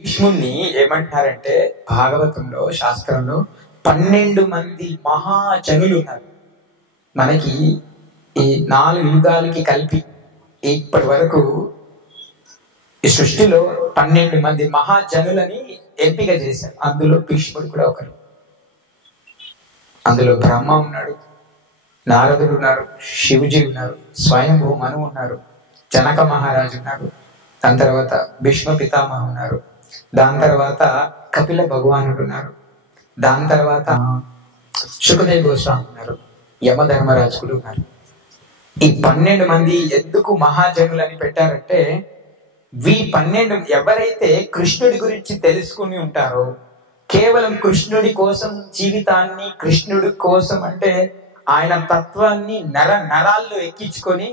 భీష్ముణ్ణి ఏమంటారంటే భాగవతంలో శాస్త్రంలో 12 మంది మహాజనులు ఉన్నారు. మనకి ఈ 4 యుగాలకి కలిపి ఇప్పటి వరకు ఈ సృష్టిలో 12 మంది మహాజనులని ఎంపిక చేశారు. అందులో భీష్ముడు కూడా ఒకరు. అందులో బ్రహ్మ ఉన్నాడు, నారదుడు ఉన్నారు, శివుజీ ఉన్నారు, స్వయంభూ మను ఉన్నారు, జనక మహారాజు ఉన్నారు, దాని తర్వాత భీష్మ పితామహ ఉన్నారు, దాని తర్వాత కపిల భగవానుడు ఉన్నారు, దాని తర్వాత శుకదేవ్ గోస్వామి ఉన్నారు, యమధర్మరాజు కూడా ఉన్నారు. ఈ 12 మంది ఎందుకు మహాజనులు అని పెట్టారంటే వీ 12 ఎవరైతే కృష్ణుడి గురించి తెలుసుకుని ఉంటారో, కేవలం కృష్ణుడి కోసం జీవితాన్ని, కృష్ణుడి కోసం అంటే ఆయన తత్వాన్ని నరాల్లో ఎక్కించుకొని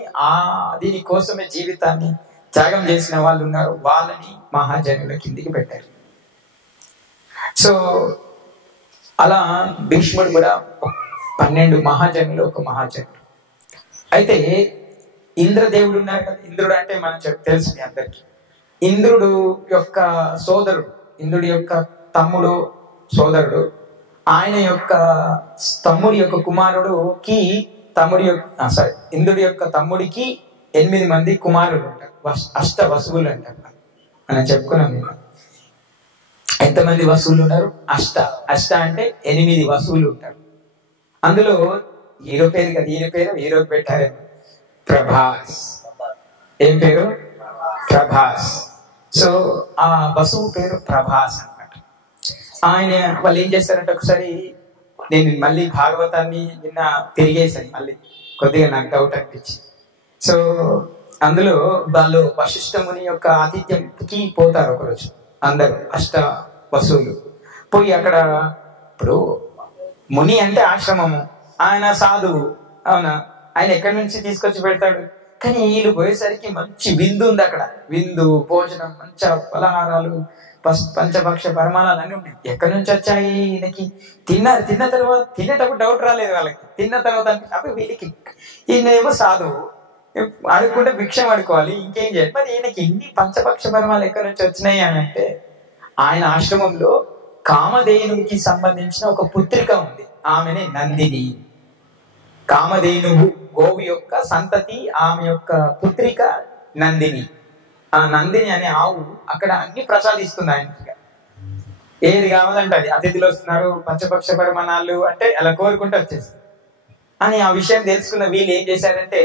దీని కోసమే జీవితాన్ని త్యాగం చేసిన వాళ్ళు ఉన్నారు, వాళ్ళని మహాజనుల కిందికి పెట్టారు. సో అలా భీష్ముడు కూడా 12 మహాజనులు ఒక మహాజనుడు. అయితే ఇంద్రదేవుడు ఉన్నారు కదా, ఇంద్రుడు అంటే మనం తెలుసు మీ అందరికి. ఇంద్రుడు యొక్క సోదరుడు, ఇంద్రుడి యొక్క తమ్ముడు సోదరుడు, ఆయన యొక్క తమ్ముడి యొక్క కుమారుడుకి ఇంద్రుడి యొక్క తమ్ముడికి 8 మంది కుమారులు ఉంటారు, అష్ట వసువులు అంటారు. మనం చెప్పుకున్నాం. ఎంతమంది వసువులు ఉన్నారు? అష్ట అంటే 8 వసువులు ఉంటారు. అందులో హీరో పేరు కదా, హీరో పెట్టారు ప్రభాస్. ఏం పేరు? ప్రభాస్. సో ఆ వసువు పేరు ప్రభాస్ అన్నమాట. ఆయన వాళ్ళు ఏం చేస్తారంటే, ఒకసారి నేను మళ్ళీ భాగవతాన్ని నిన్న తిరిగేసాను, మళ్ళీ కొద్దిగా నాకు డౌట్ అనిపించి. సో అందులో వాళ్ళు వశిష్ఠముని యొక్క ఆతిథ్యంకి పోతారు ఒకరోజు అందరూ అష్ట వసువులు పోయి. అక్కడ ఇప్పుడు ముని అంటే ఆశ్రమము, ఆయన సాధువు, అవునా, ఆయన ఎక్కడి నుంచి తీసుకొచ్చి పెడతాడు. కానీ వీళ్ళు పోయేసరికి మంచి విందు ఉంది అక్కడ, విందు భోజనం, మంచి పలహారాలు, పంచభక్ష పరిమాణాలు అన్నీ ఉన్నాయి. ఎక్కడి నుంచి వచ్చాయి ఈయనకి? తిన్న తర్వాత తినేటప్పుడు డౌట్ రాలేదు వాళ్ళకి. తిన్న తర్వాత అప్పుడు వీళ్ళకి ఈయనేమో సాధువు, అడుక్కుంటే భిక్షం అడుకోవాలి, ఇంకేం చేయాలి, మరి ఈయనకి ఎన్ని పంచపక్ష పరిమాణాలు ఎక్కడి నుంచి వచ్చినాయి అని అంటే, ఆయన ఆశ్రమంలో కామధేనువుకి సంబంధించిన ఒక పుత్రిక ఉంది, ఆమెనే నందిని. కామధేనువు గోవు యొక్క సంతతి, ఆమె యొక్క పుత్రిక నందిని. ఆ నందిని అనే ఆవు అక్కడ అన్ని ప్రసాదిస్తుంది ఆయనకి. ఏది కావాలంటే అది, అతిథులు వస్తున్నారు, పంచపక్ష పరిమాణాలు అంటే అలా కోరుకుంటూ వచ్చేస్తుంది అని ఆ విషయం తెలుసుకున్న వీళ్ళు ఏం చేశారంటే,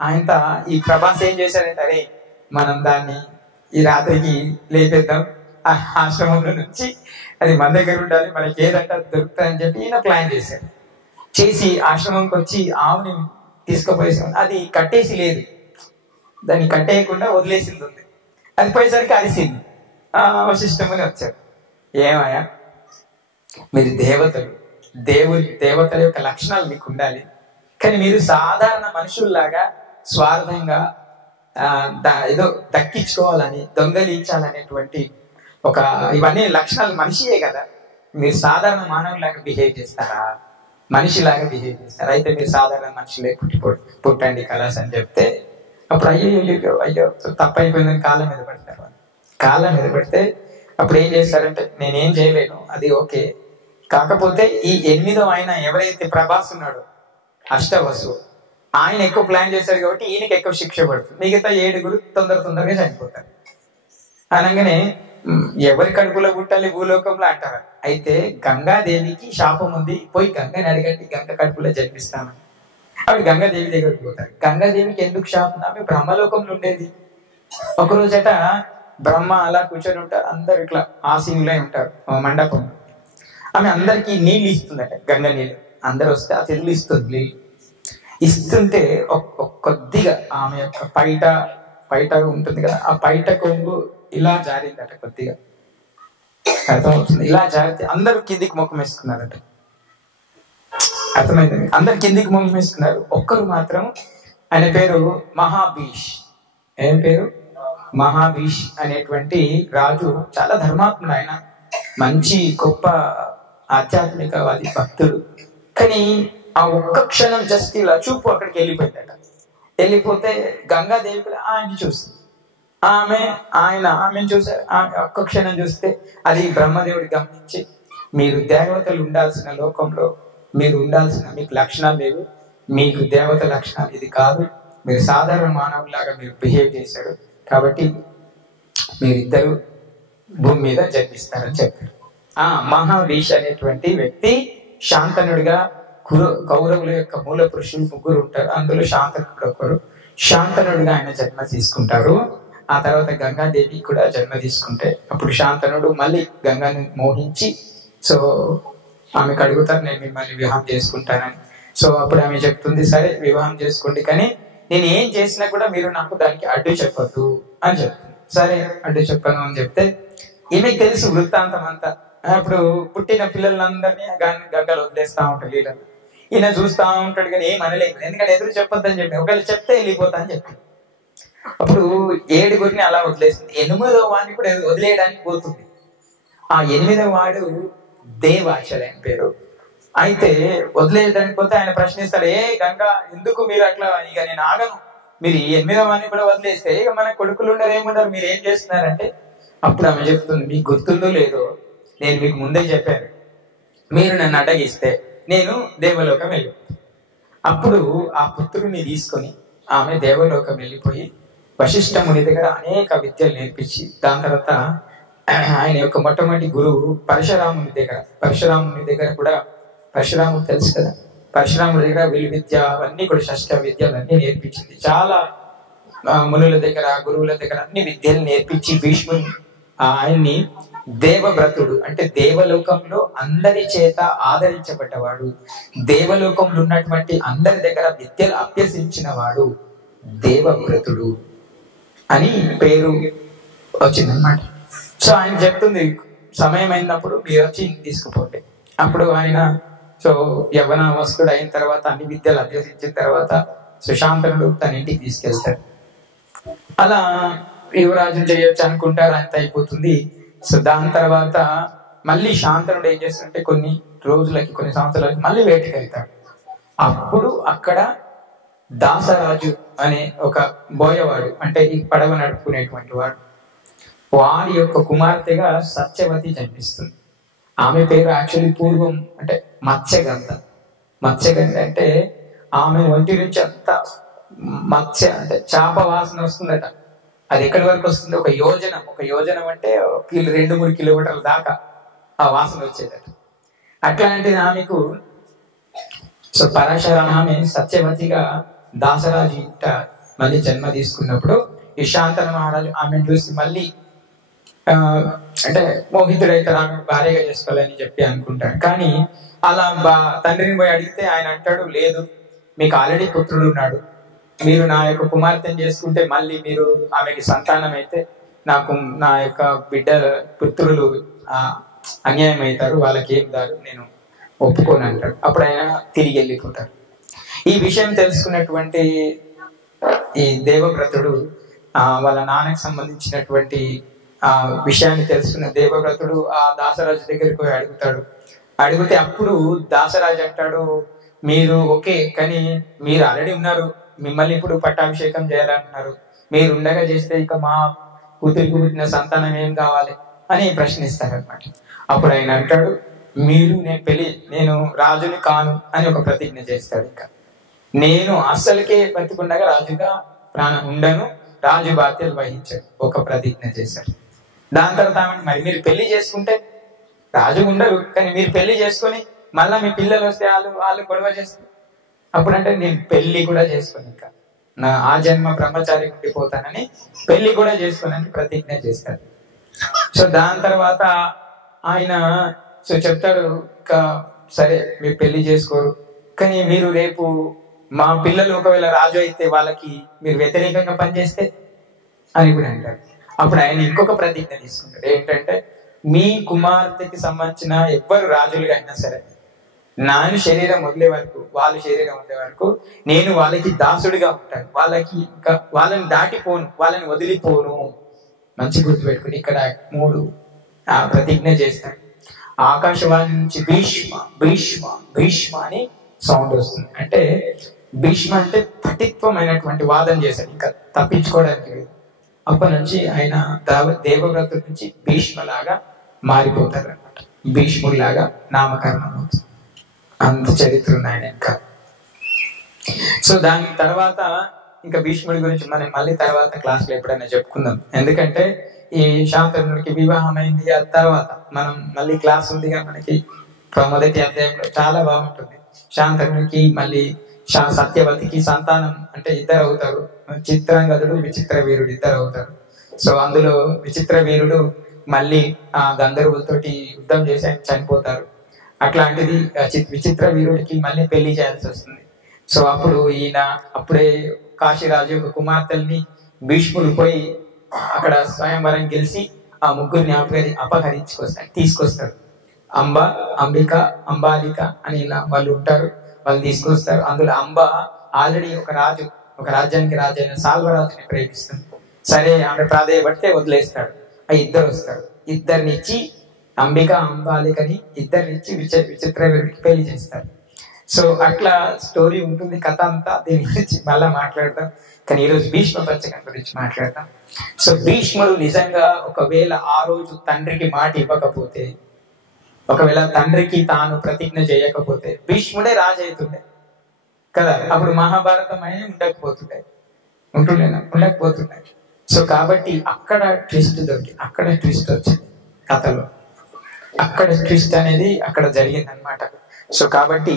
ఆయన ఈ ప్రభాస్ ఏం చేశారంటే, అరే మనం దాన్ని ఈ రాత్రికి లేపేద్దాం, ఆశ్రమంలో నుంచి అది మన దగ్గర ఉండాలి, మనకి ఏదంటే అది దొరుకుతుందని చెప్పి ఈయన ప్లాన్ చేశారు. చేసి ఆశ్రమంకి వచ్చి ఆవుని తీసుకుపోయేసాం. అది కట్టేసి లేదు, దాన్ని కట్టేయకుండా వదిలేసింది ఉంది. అది పోయేసరికి అరిసింది. వశిష్ఠముని వచ్చారు, ఏమయ్యా మీరు దేవతల యొక్క లక్షణాలు మీకు ఉండాలి, కానీ మీరు సాధారణ మనుషుల్లాగా స్వార్థంగా ఏదో దక్కించుకోవాలని, దొంగలించాలనేటువంటి ఇవన్నీ లక్షణాలు మనిషియే కదా, మీరు సాధారణ మానవులాగా బిహేవ్ చేస్తారా, మనిషిలాగా బిహేవ్ చేస్తారా? అయితే మీరు సాధారణ మనిషిలే పుట్టండి కలాస్ అని చెప్తే, అప్పుడు అయ్యో తప్పైపోయిందని కాళ్ళ మీద పడతారు. కాళ్ళ మీద పెడితే అప్పుడు ఏం చేస్తారంటే, నేనేం చేయలేను, అది ఓకే, కాకపోతే ఈ 8వ ఆయన ఎవరైతే ప్రభాస్ ఉన్నాడో అష్టవసు, ఆయన ఎక్కువ ప్లాన్ చేశారు కాబట్టి ఈయనకి ఎక్కువ శిక్ష పడుతుంది, మిగతా 7 తొందరగా చనిపోతారు. అనగానే ఎవరి కడుపులో పుట్టాలి భూలోకంలో అంటారు. అయితే గంగాదేవికి శాపం ఉంది, పోయి గంగని అడగండి, గంగ కడుపులో జన్మిస్తాను. ఆవిడ గంగాదేవి దగ్గరికి పోతారు. గంగాదేవికి ఎందుకు శాపం? ఆమె బ్రహ్మలోకంలో ఉండేది. ఒకరోజట బ్రహ్మ అలా కూర్చొని ఉంటారు, అందరు ఇట్లా ఆసీనులై ఉంటారు మండపం. ఆమె అందరికి నీళ్ళు ఇస్తుందట, గంగ నీళ్ళు. అందరు వస్తే ఆ తెల్లు ఇస్తుంది నీళ్ళు. ఇస్తుంటే కొద్దిగా ఆమె యొక్క పైట ఉంటుంది కదా, ఆ పైట కొంగు ఇలా జారిందట, కొద్దిగా అర్థమవుతుంది. ఇలా జారితే అందరు కిందికి ముఖం వేసుకున్నారట. అర్థమైంది? అందరు కిందికి ముఖం వేసుకున్నారు. ఒక్కరు మాత్రం, ఆయన పేరు మహాభీష్. ఏం పేరు? మహాభీష్ అనేటువంటి రాజు. చాలా ధర్మాత్ముడు ఆయన, మంచి గొప్ప ఆధ్యాత్మికవాది భక్తుడు. కానీ ఆ ఒక్క క్షణం జస్ట్ ఇలా చూపు అక్కడికి వెళ్ళిపోయిందట. వెళ్ళిపోతే గంగాదేవి కూడా ఆయన్ని చూస్తుంది. ఆమెను చూసారు. ఆమె ఒక్క క్షణం చూస్తే అది బ్రహ్మదేవుడు గమనించి, మీరు దేవతలు ఉండాల్సిన లోకంలో మీరు ఉండాల్సిన మీకు లక్షణాలు లేవు, మీకు దేవత లక్షణాలు ఇది కాదు, మీరు సాధారణ మానవులాగా మీరు బిహేవ్ చేశాడు, కాబట్టి మీరిద్దరు భూమి మీద జన్మిస్తారని చెప్పారు. మహావీష్ అనేటువంటి వ్యక్తి శాంతనుడిగా, కౌరవుల యొక్క మూల పురుషులు 3 ఉంటారు, అందులో శాంతనుడు ఒకరు. శాంతనుడిగా ఆయన జన్మ తీసుకుంటారు. ఆ తర్వాత గంగాదేవి కూడా జన్మ తీసుకుంటే అప్పుడు శాంతనుడు మళ్ళీ గంగాని మోహించి, సో ఆమెకు అడుగుతారు, నేను మిమ్మల్ని వివాహం చేసుకుంటానని. సో అప్పుడు ఆమె చెప్తుంది, సరే వివాహం చేసుకోండి, కానీ నేను ఏం చేసినా కూడా మీరు నాకు దానికి అడ్డు చెప్పద్దు అని చెప్తుంది. సరే అడ్డు చెప్పను అని చెప్తే ఈమెకు తెలుసు వృత్తాంతం అంతా. అప్పుడు పుట్టిన పిల్లలందరినీ గంగలు వదిలేస్తా ఉంటాడు లీలను. ఈయన చూస్తా ఉంటాడు కానీ ఏం అనలేదు, ఎందుకంటే ఎదురు చెప్పొద్దని చెప్పి, ఒకవేళ చెప్తే వెళ్ళిపోతా అని చెప్పి. అప్పుడు 7 అలా వదిలేస్తుంది. 8వ వాడిని కూడా వదిలేయడానికి పోతుంది. ఆ 8వ వాడు దేవాచల అని పేరు. అయితే వదిలేయడానికి పోతే ఆయన ప్రశ్నిస్తాడు, గంగా ఎందుకు మీరు అట్లా, ఇక నేను ఆగను, మీరు 8వ వాడిని కూడా వదిలేస్తే ఇక మన కొడుకులు ఉండరు, ఏముండరు, మీరు ఏం చేస్తున్నారంటే అప్పుడు ఆమె చెప్తుంది, మీకు గుర్తుందో లేదో నేను మీకు ముందే చెప్పాను, మీరు నన్ను అడగిస్తే నేను దేవలోకం వెళ్ళిపోతాను. అప్పుడు ఆ పుత్రుని తీసుకొని ఆమె దేవలోకం వెళ్ళిపోయి వశిష్ఠ ముని దగ్గర అనేక విద్యలు నేర్పించి, దాని తర్వాత ఆయన యొక్క మొట్టమొదటి గురువు పరశురాముని దగ్గర కూడా, పరశురాముడు తెలుసు కదా, పరశురాముడి దగ్గర విలు విద్య అవన్నీ కూడా షష్ఠ విద్యలన్నీ నేర్పించింది. చాలా మునుల దగ్గర, గురువుల దగ్గర అన్ని విద్యలు నేర్పించి భీష్ముని ఆయన్ని దేవవ్రతుడు అంటే దేవలోకంలో అందరి చేత ఆదరించబడ్డవాడు, దేవలోకంలో ఉన్నటువంటి అందరి దగ్గర విద్యలు అభ్యసించిన వాడు దేవవ్రతుడు అని పేరు వచ్చిందనమాట. సో ఆయన చెప్తుంది, సమయం అయినప్పుడు మీరు వచ్చి తీసుకుపోండి. అప్పుడు ఆయన సో యవ్వనవస్తుడు అయిన తర్వాత అన్ని విద్యలు అభ్యసించిన తర్వాత సుశాంతనుడు తన ఇంటికి తీసుకెళ్తాడు. అలా యువరాజును చేయొచ్చు అనుకుంటారు, అంత అయిపోతుంది. సో దాని తర్వాత మళ్ళీ శాంతనుడు ఏం చేస్తాడంటే కొన్ని సంవత్సరాలకి మళ్ళీ వేటకి వెళ్తాడు. అప్పుడు అక్కడ దాసరాజు అనే ఒక బోయవాడు, అంటే ఈ పడవ నడుపుకునేటువంటి వాడు, వారి యొక్క కుమార్తెగా సత్యవతి జన్మిస్తుంది. ఆమె పేరు యాక్చువల్లీ పూర్వం అంటే మత్స్యగంధ అంటే ఆమె ఒంటి నుంచి అంత మత్స్య అంటే చేప వాసన వస్తుందట. అది ఎక్కడి వరకు వస్తుంది, ఒక యోజనం అంటే 2-3 కిలోమీటర్ల దాకా ఆ వాసన వచ్చేదట. అట్లాంటిది ఆమెకు సో పరశురామ ఆమె సత్యవతిగా దాసరాజు ఇంట మళ్ళీ జన్మ తీసుకున్నప్పుడు ఈ శాంతను మహారాజు ఆమెను చూసి మళ్ళీ అంటే మోహితుడైతాడు, ఆమె భార్యగా చేసుకోవాలని చెప్పి అనుకుంటాడు. కానీ అలా తండ్రిని పోయి అడిగితే ఆయన అంటాడు, లేదు మీకు ఆల్రెడీ పుత్రుడు ఉన్నాడు, మీరు నా యొక్క కుమార్తెను చేసుకుంటే మళ్ళీ మీరు ఆమెకి సంతానం అయితే నాకు నా యొక్క పుత్రులు అన్యాయం అవుతారు, వాళ్ళకి ఏం దారు, నేను ఒప్పుకోను అంటాడు. అప్పుడు ఆయన తిరిగి వెళ్ళిపోతారు. ఈ విషయం తెలుసుకున్నటువంటి ఈ దేవవ్రతుడు వాళ్ళ నాన్నకి సంబంధించినటువంటి ఆ విషయాన్ని తెలుసుకున్న దేవవ్రతుడు ఆ దాసరాజు దగ్గరికి పోయి అడిగితే అప్పుడు దాసరాజు అంటాడు, మీరు ఓకే, కానీ మీరు ఆల్రెడీ ఉన్నారు, మిమ్మల్ని ఇప్పుడు పట్టాభిషేకం చేయాలంటున్నారు, మీరు ఉండగా చేస్తే ఇక మా కూతురికి పుట్టిన సంతానం ఏం కావాలి అని ప్రశ్నిస్తారనమాట. అప్పుడు ఆయన అంటాడు, నేను రాజుని కాను అని ఒక ప్రతిజ్ఞ చేస్తాడు. ఇక నేను అస్సలకే బతికుండగా రాజుగా ప్రాణం ఉండను, రాజు బాధ్యతలు వహించాడు ఒక ప్రతిజ్ఞ చేశాడు. దాని తర్వాత మరి మీరు పెళ్లి చేసుకుంటే రాజు ఉండరు, కానీ మీరు పెళ్లి చేసుకొని మళ్ళా మీ పిల్లలు వస్తే వాళ్ళు గొడవ చేస్తారు. అప్పుడంటే నేను పెళ్లి కూడా చేసుకొని ఇంకా నా ఆ జన్మ బ్రహ్మచారి ఉండిపోతానని పెళ్లి కూడా చేసుకోనని ప్రతిజ్ఞ చేస్తాడు. సో దాని తర్వాత ఆయన సో చెప్తాడు, ఇంకా సరే మీరు పెళ్లి చేసుకోరు, కానీ మీరు రేపు మా పిల్లలు ఒకవేళ రాజు అయితే వాళ్ళకి మీరు వ్యతిరేకంగా పనిచేస్తే అని కూడా అంటాడు. అప్పుడు ఆయన ఇంకొక ప్రతిజ్ఞ తీసుకుంటాడు, ఏంటంటే మీ కుమార్తెకి సంబంధించిన ఎవ్వరు రాజులుగా అయినా సరే నాను శరీరం వదిలే వరకు, వాళ్ళ శరీరం వదిలే వరకు నేను వాళ్ళకి దాసుడిగా ఉంటాను, వాళ్ళకి ఇంకా వాళ్ళని దాటిపోను, వాళ్ళని వదిలిపోను. మంచి గుర్తుపెట్టుకుని ఇక్కడ 3 ప్రతిజ్ఞ చేస్తాడు. ఆకాశవాణి నుంచి భీష్మ భీష్మ భీష్మ అని సౌండ్ వస్తుంది. అంటే భీష్మ అంటే పటిత్వమైనటువంటి వాదన చేశాడు, ఇంకా తప్పించుకోవడానికి లేదు. అప్పటి నుంచి ఆయన దేవవ్రతుడి నుంచి భీష్మలాగా మారిపోతారు అనమాట. భీష్ముడిలాగా నామకరణం అవుతుంది. అంత చరిత్ర ఉంది ఆయన ఇంకా. సో దాని తర్వాత ఇంకా భీష్ముడి గురించి మనం మళ్ళీ తర్వాత క్లాస్లో ఎప్పుడైనా చెప్పుకుందాం. ఎందుకంటే ఈ శాంతనుడికి వివాహం అయింది, ఆ తర్వాత మనం మళ్ళీ క్లాస్ ఉందిగా మనకి మొదటి అధ్యాయంలో చాలా బాగుంటుంది. శాంతనుడికి మళ్ళీ సత్యవతికి సంతానం అంటే ఇద్దరు అవుతారు, చిత్రాంగదుడు విచిత్ర వీరుడు ఇద్దరు అవుతారు. సో అందులో విచిత్ర వీరుడు మళ్ళీ ఆ గంధర్వులతోటి యుద్ధం చేసి ఆయన చనిపోతారు. అట్లాంటిది విచిత్ర వీరుడికి మళ్ళీ పెళ్లి చేయాల్సి వస్తుంది. సో అప్పుడు ఈయన అప్పుడే కాశీరాజు యొక్క కుమార్తెల్ని భీష్ముడు పోయి అక్కడ స్వయంవరం గెలిచి ఆ ముగ్గురిని తీసుకొస్తారు. అంబ, అంబిక, అంబాలిక అని ఇలా వాళ్ళు ఉంటారు. వాళ్ళు తీసుకొస్తారు. అందులో అంబ ఆల్రెడీ ఒక రాజ్యానికి రాజు అయిన సాల్వరాజుని ప్రేమిస్తుంది. సరే ఆమె ప్రాధేయపడితే వదిలేస్తాడు. ఆ ఇద్దరు వస్తారు. ఇద్దరినిచ్చి అంబిక అంబాలికని ఇద్దరినిచ్చి విచిత్ర వీరుడికి పెళ్లి చేస్తారు. సో అట్లా స్టోరీ ఉంటుంది, కథ అంతా. దీని గురించి మళ్ళా మాట్లాడదాం. కానీ ఈరోజు భీష్మ పంచకం గురించి మాట్లాడదాం. సో భీష్ముడు నిజంగా ఒకవేళ ఆ రోజు తండ్రికి మాట ఇవ్వకపోతే, ఒకవేళ తండ్రికి తాను ప్రతిజ్ఞ చేయకపోతే భీష్ముడే రాజు అవుతుండే కదా. అప్పుడు మహాభారతం అనే ఉండకపోతుండే. సో కాబట్టి అక్కడ ట్విస్ట్ వచ్చింది కథలో. అక్కడ ట్విస్ట్ అనేది అక్కడ జరిగింది అనమాట. సో కాబట్టి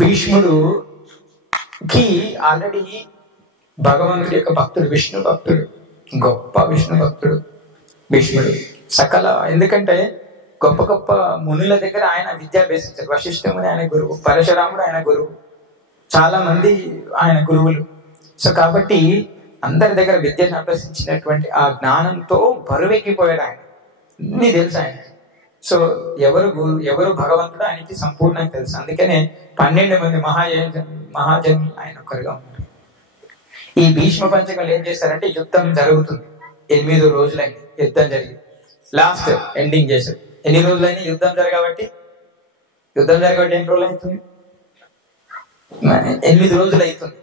భీష్ముడుకి ఆల్రెడీ భగవంతుడి యొక్క భక్తుడు, విష్ణు భక్తుడు, గొప్ప విష్ణు భక్తుడు భీష్ముడు. ఎందుకంటే గొప్ప గొప్ప మునుల దగ్గర ఆయన విద్య అభ్యసించారు. వశిష్ఠముని ఆయన గురువు, పరశురాముడు ఆయన గురువు, చాలా మంది ఆయన గురువులు. సో కాబట్టి అందరి దగ్గర విద్యను అభ్యసించినటువంటి ఆ జ్ఞానంతో బరువెక్కిపోయాడు ఆయన. అన్నీ తెలుసు ఆయన. సో ఎవరు భగవంతుడు ఆయనకి సంపూర్ణంగా తెలుసు. అందుకనే 12 మంది మహాజనులు ఆయన ఒకరిగా ఉంటారు. ఈ భీష్మ పంచకంలో ఏం చేస్తారంటే యుద్ధం జరుగుతుంది. 8 రోజులైంది యుద్ధం జరిగింది. లాస్ట్ ఎండింగ్ చేశారు. ఎన్ని రోజులైనా యుద్ధం జరగబట్టి ఎన్ని రోజులు అవుతుంది? 8 రోజులు అవుతుంది.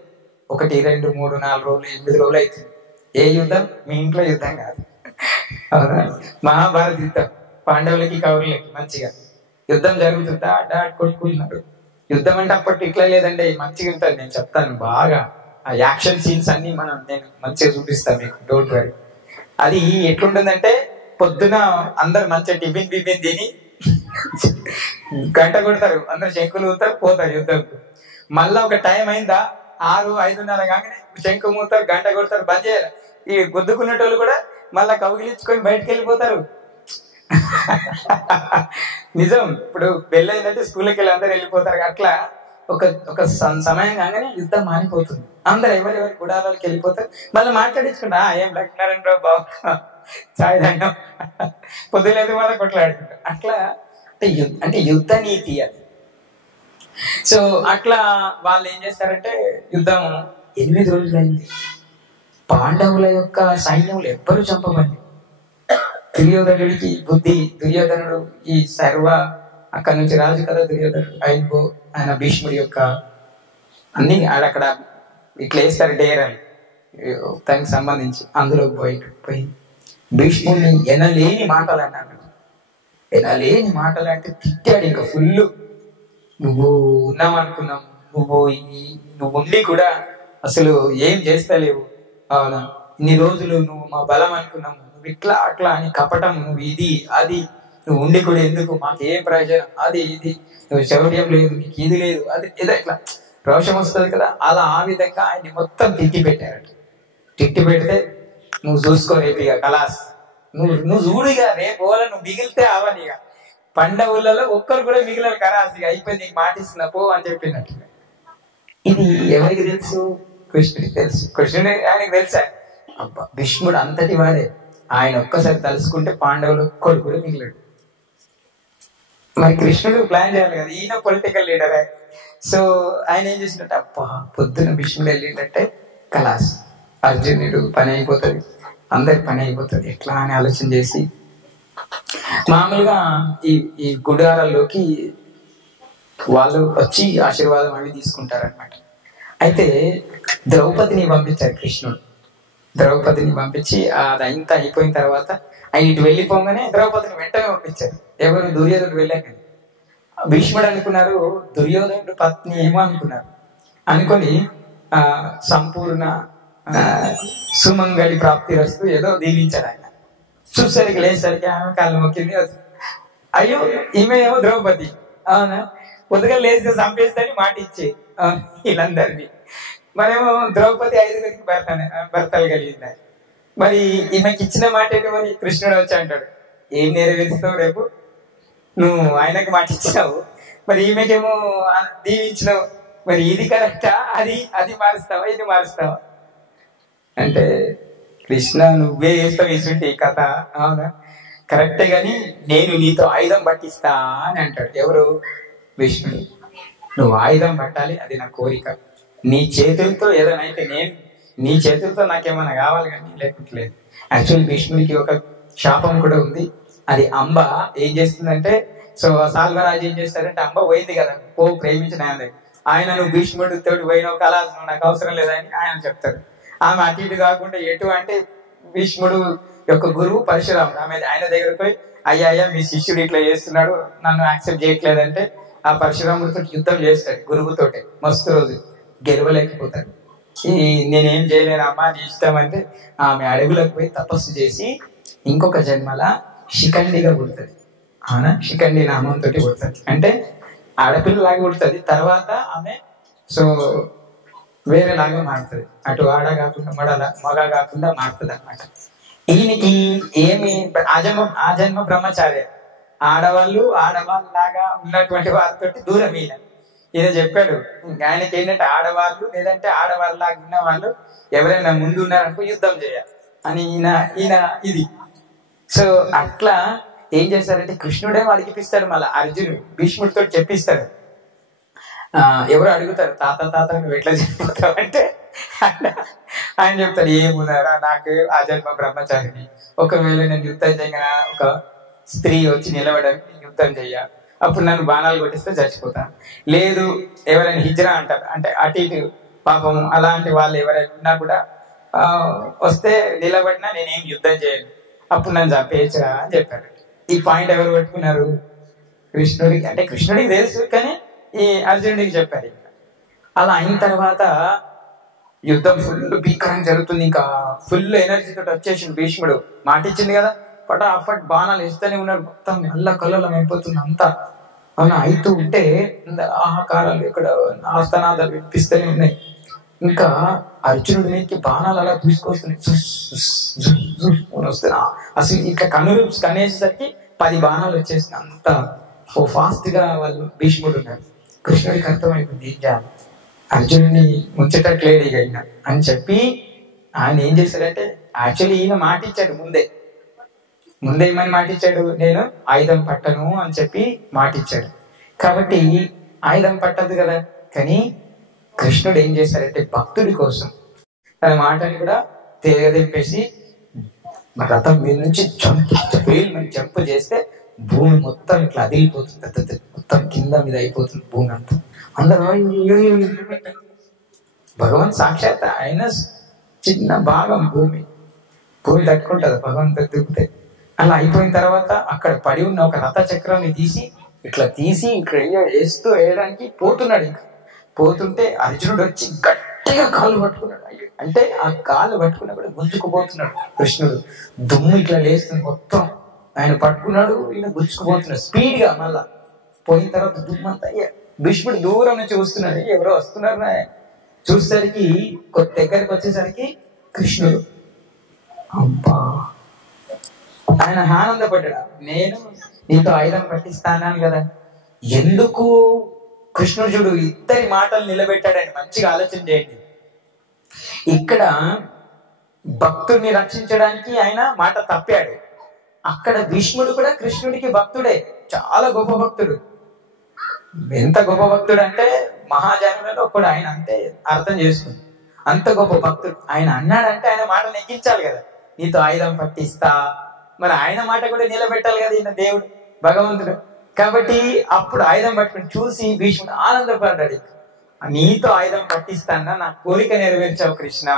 1, 2, 3, 4 రోజులు, 8 రోజులు అవుతుంది. ఏ యుద్ధం? మీ ఇంట్లో యుద్ధం కాదు, అవునా? మహాభారత యుద్ధం, పాండవులకి కౌరవులకి మంచిగా యుద్ధం జరుగుతుందా? కొట్టుకుంటున్నారు. యుద్ధం అంటే అప్పటి ఇట్లా లేదండి, మంచిగా ఉంటుంది. నేను చెప్తాను బాగా. ఆ యాక్షన్ సీన్స్ అన్ని నేను మంచిగా చూపిస్తాను మీకు, డోంట్ వరీ. అది ఎట్లుంటుందంటే పొద్దున అందరు మంచిగా టిఫిన్ తిని గంట కొడతారు, అందరు శంకులు ఊతారు, పోతారు యుద్ధం. మళ్ళా ఒక టైం అయిందా 6, 5:30 కాగానే శంకు మూతారు, గంట కొడతారు, బంద్ చేయాలి. ఈ గుద్దుకునేటోళ్ళు కూడా మళ్ళా కౌగిలించుకొని బయటకు వెళ్ళిపోతారు. నిజం. ఇప్పుడు పెళ్ళైందంటే స్కూల్కి వెళ్ళి అందరు వెళ్ళిపోతారు. అట్లా ఒక సమయం కాగానే యుద్ధం మారిపోతుంది. అందరు ఎవరెవరి గుడారాలకు వెళ్ళిపోతారు. మళ్ళీ మాట్లాడించుకుంటా, ఏం లక్ష్మీనారాయణరావు బాబు చాయ్ తాగాం, పొద్దులేదు మళ్ళీ కొట్లాడుకుంటారు. అట్లా అంటే యుద్ధ నీతి అది. సో అట్లా వాళ్ళు ఏం చేస్తారంటే యుద్ధం 8 రోజులైంది. పాండవుల యొక్క సైన్యములు ఎవ్వరు చంపమంది. దుర్యోధనుడికి బుద్ధి, దుర్యోధనుడు ఈ అక్కడి నుంచి రాజు కదా దుర్యోధనుడు, ఆయన భీష్ముడి యొక్క అన్ని అక్కడ ఇట్లా వేస్తారు డేరని దానికి సంబంధించి. అందులో పోయి భీష్ముడిని ఎనలేని మాటలు అన్నాడు. ఎనలేని మాటలు అంటే తిట్టాడు. ఇంకా ఫుల్, నువ్వు ఉన్నావనుకున్నాం, నువ్వు ఉండి కూడా అసలు ఏం చేస్తలేవు, అవునా? ఇన్ని రోజులు నువ్వు మా బలం అనుకున్నాము, నువ్వు ఇట్లా అట్లా అని కపటం, నువ్వు ఇది అది, నువ్వు ఉండి కూడా ఎందుకు, మాకు ఏం ప్రయోజనం, అది ఇది, నువ్వు శౌర్యం లేదు, నీకు ఇది లేదు, అది ఏదో ఇట్లా రోషం వస్తుంది కదా. అలా ఆ విధంగా ఆయన్ని మొత్తం తిట్టి పెట్టారట. తిట్టి పెడితే నువ్వు చూసుకో రేపు ఇక కలాస్, నువ్వు చూడుగా రేపు నువ్వు మిగిలితే అవని ఇక పండవులలో ఒక్కరు కూడా మిగిలిన కరాస్, ఇక అయిపోయింది, నీకు మాటిస్తున్నా పో అని చెప్పినట్టు. ఇది ఎవరికి తెలుసు? కృష్ణుడికి తెలుసు. కృష్ణుడి ఆయనకి తెలుసా? అబ్బా, భీష్ముడు అంతటి వాడే. ఆయన ఒక్కసారి తలుసుకుంటే పాండవులు ఒక్కడు కూడా మిగిలాడు. మరి కృష్ణుడు ప్లాన్ చేయాలి కదా, ఈయన పొలిటికల్ లీడరే. సో ఆయన ఏం చేసినట్టు, అబ్బా పొద్దున భీష్ముడు వెళ్ళిందంటే కలాస్, అర్జునుడు పని అయిపోతుంది, అందరి పని అయిపోతుంది, ఎట్లా అని ఆలోచన చేసి మామూలుగా ఈ గుడారాల్లోకి వాళ్ళు వచ్చి ఆశీర్వాదం అవి తీసుకుంటారనమాట. అయితే ద్రౌపదిని పంపించారు కృష్ణుడు. ద్రౌపదిని పంపించి అదంతా అయిపోయిన తర్వాత ఆయన ఇటు వెళ్ళిపోగానే ద్రౌపదిని వెంటనే పంపించారు. ఎవరు? దుర్యోధనుడు వెళ్ళాక. భీష్ముడు అనుకున్నారు దుర్యోధనుడు పత్ని ఏమో అనుకున్నారు. అనుకొని సంపూర్ణ సుమంగళి ప్రాప్తి వస్తూ ఏదో దీవించాడు ఆయన. చూసరికి లేసరికి ఆమె కాళ్ళు మొక్కింది. అయ్యో ఈమె ఏమో ద్రౌపది, అవునా, పొద్దుగా లేచి చంపేస్తాని మాట ఇచ్చే వీళ్ళందరినీ. మరేమో ద్రౌపది 5గురికి భర్తలు కలిగింది. మరి ఈమెకి ఇచ్చిన మాట ఏంటి? మరి కృష్ణుడు వచ్చి అంటాడు, ఏం నెరవేరుస్తావు రేపు? నువ్వు ఆయనకి మాట ఇచ్చినావు, మరి ఈమెకేమో దీవించినావు, మరి ఇది కరెక్టా? అది మారుస్తావా, ఇది మారుస్తావా అంటే, కృష్ణ నువ్వే చేస్తావు ఇసుంటి కథ, అవునా, కరెక్టే, గాని నేను నీతో ఆయుధం పట్టిస్తా అని అంటాడు. ఎవరు? విష్ణుడు. నువ్వు ఆయుధం పట్టాలి, అది నా కోరిక. నీ చేతులతో ఏదైనా అయితే నీ చేతులతో నాకేమైనా కావాలి, కానీ లేకుంటలేదు. యాక్చువల్లీ విష్ణుడికి ఒక శాపం కూడా ఉంది. అది అంబ ఏం చేస్తుందంటే, సో సాల్వరాజు ఏం చేస్తారంటే, అంబ పోయింది కదా ప్రేమించిన ఆయన నువ్వు భీష్ముడితో పోయినావు కళ, నాకు అవసరం లేదని ఆయన చెప్తారు. ఆమె అటు ఇటు కాకుండా ఎటు అంటే, భీష్ముడు యొక్క గురువు పరశురాముడు, ఆయన దగ్గరకు పోయి అయ్యా మీ శిష్యుడు ఇట్లా చేస్తున్నాడు, నన్ను యాక్సెప్ట్ చేయట్లేదంటే ఆ పరశురాముడితో యుద్ధం చేస్తాడు గురువుతోటే. మస్తు రోజు గెలవలేకపోతాడు. నేనేం చేయలేనమ్మా నీ ఇష్టం అంటే, ఆమె అడవులకు పోయి తపస్సు చేసి ఇంకొక జన్మల శిఖండిగా పుడుతుంది. అవునా, శిఖండి నామంతో పుడుతుంది. అంటే ఆడపిల్లలాగా పుడుతుంది. తర్వాత ఆమె సో వేరేలాగా మారుతుంది. అటు ఆడ కాకుండా మగ కాకుండా మారుతుంది అనమాట. ఈయనకి ఏమి ఆ జన్మ బ్రహ్మచార్య, ఆడవాళ్ళలాగా ఉన్నటువంటి వారితో దూరం. ఈయన చెప్పాడు ఆయనకి ఏంటంటే, ఆడవాళ్ళు లేదంటే ఆడవాళ్ళలాగా ఉన్న వాళ్ళు ఎవరైనా ముందు ఉన్నారనుకో యుద్ధం చేయాలి అని ఈయన ఇది. సో అట్లా ఏం చేశారంటే, కృష్ణుడే వాడికి ఇప్పిస్తాడు. మళ్ళీ అర్జునుడు భీష్ముడితో చెప్పిస్తాడు. ఎవరు అడుగుతారు, తాత నువ్వు ఎట్లా చనిపోతావు అంటే ఆయన చెప్తాడు, ఏమున్నారా నాకు ఆ జన్మ బ్రహ్మచారిని, ఒకవేళ నేను యుద్ధం చేయగా ఒక స్త్రీ వచ్చి నిలబడడానికి యుద్ధం చెయ్యాలి, అప్పుడు నన్ను బాణాలు కొట్టిస్తే చచ్చిపోతాను. లేదు ఎవరైనా హిజ్రా అంటారు, అంటే అటు ఇటు పాపం అలాంటి వాళ్ళు ఎవరైనా ఉన్నా కూడా వస్తే నిలబడినా నేనేం యుద్ధం చేయను, అప్పుడు నన్ను చంపేయచ్చురా అని చెప్పాడు. ఈ పాయింట్ ఎవరు పట్టుకున్నారు? కృష్ణుడికి. అంటే కృష్ణుడికి తెలుసు, కానీ ఈ అర్జునుడికి చెప్పారు. అలా అయిన తర్వాత యుద్ధం ఫుల్ భీకరంగా జరుగుతుంది. ఇంకా ఫుల్ ఎనర్జీతో వచ్చేసింది భీష్ముడు. మాట ఇచ్చింది కదా, పటాఫట్ బాణాలు ఇస్తూనే ఉన్నాడు. మొత్తం అల్ల కల్లోలం అయిపోతుంది అంతా. అవునా, అయితూ ఉంటే ఆహాకారాలు ఇక్కడ ఆస్తనాదాలు వినిపిస్తూనే ఉన్నాయి. ఇంకా అర్జునుడి మీదకి బాణాలు అలా తీసుకొస్తున్నాయి, వస్తున్నా. అసలు ఇట్లా కనేసేసరికి 10 బాణాలు వచ్చేసినాయి. అంత ఓ ఫాస్ట్ గా వాళ్ళు భీష్ముడు ఉన్నారు. కృష్ణుడికి అర్థమైపోయింది ఏం చేయాలి, అర్జునుడిని ముంచేటట్లేడు ఇక అయినా అని చెప్పి ఆయన ఏం చేశాడంటే, యాక్చువల్లీ ఈయన మాట ఇచ్చాడు ముందే ఏమని మాట ఇచ్చాడు, నేను ఆయుధం పట్టను అని చెప్పి మాట ఇచ్చాడు. కాబట్టి ఆయుధం పట్టదు కదా. కానీ కృష్ణుడు ఏం చేశాడంటే, భక్తుడి కోసం తన మాటని కూడా తెగదింపేసి రథం మీద నుంచి జంప్ చేస్తే భూమి మొత్తం ఇట్లా అదిలిపోతుంది, మొత్తం కింద మీద అయిపోతుంది భూమి అంతా. అందరూ భగవాన్ సాక్షాత్ ఆయన చిన్న భాగం భూమి తట్టుకుంటుంది భగవంతుడు దిగితే. అలా అయిపోయిన తర్వాత అక్కడ పడి ఉన్న ఒక రథ చక్రాన్ని తీసి ఇట్లా వేస్తూ వేయడానికి పోతున్నాడు. ఇంకా పోతుంటే అర్జునుడు వచ్చి గట్టిగా కాళ్ళు పట్టుకున్నాడు. అంటే ఆ కాళ్ళు పట్టుకున్నా కూడా గుంజుకుపోతున్నాడు కృష్ణుడు. దుమ్ము ఇట్లా లేస్తుంది మొత్తం, ఆయన పట్టుకున్నాడు, ఈయన గుంజుకుపోతున్నాడు స్పీడ్ గా. మళ్ళా పోయిన తర్వాత దుమ్ము అంతా భీష్ముడు దూరం నుంచి చూస్తున్నాడు, ఎవరో వస్తున్నారు. చూసేసరికి దగ్గరికి వచ్చేసరికి కృష్ణుడు. అబ్బా, ఆయన ఆనందపడ్డాడు. నేను నీతో ఆయుధం పట్టిస్తాను కదా. ఎందుకు కృష్ణుడు చూడు ఇద్దరి మాటలు నిలబెట్టాడని మంచిగా ఆలోచన చేయండి. ఇక్కడ భక్తుడిని రక్షించడానికి ఆయన మాట తప్పాడు. అక్కడ భీష్ముడు కూడా కృష్ణుడికి భక్తుడే, చాలా గొప్ప భక్తుడు. ఎంత గొప్ప భక్తుడు అంటే మహాజనులలో కూడా ఆయన అంతే అర్థం చేసుకుంది. అంత గొప్ప భక్తుడు. ఆయన అన్నాడంటే ఆయన మాట నెగ్గించాలి కదా, నీతో ఆయుధం పట్టిస్తా. మరి ఆయన మాట కూడా నిలబెట్టాలి కదా ఈయన దేవుడు భగవంతుడు. కాబట్టి అప్పుడు ఆయుధం పట్టుకుని చూసి భీష్ముడు ఆనందపడ్డాడు. నీతో ఆయుధం పట్టిస్తానా, నా కోరిక నెరవేర్చావు కృష్ణ.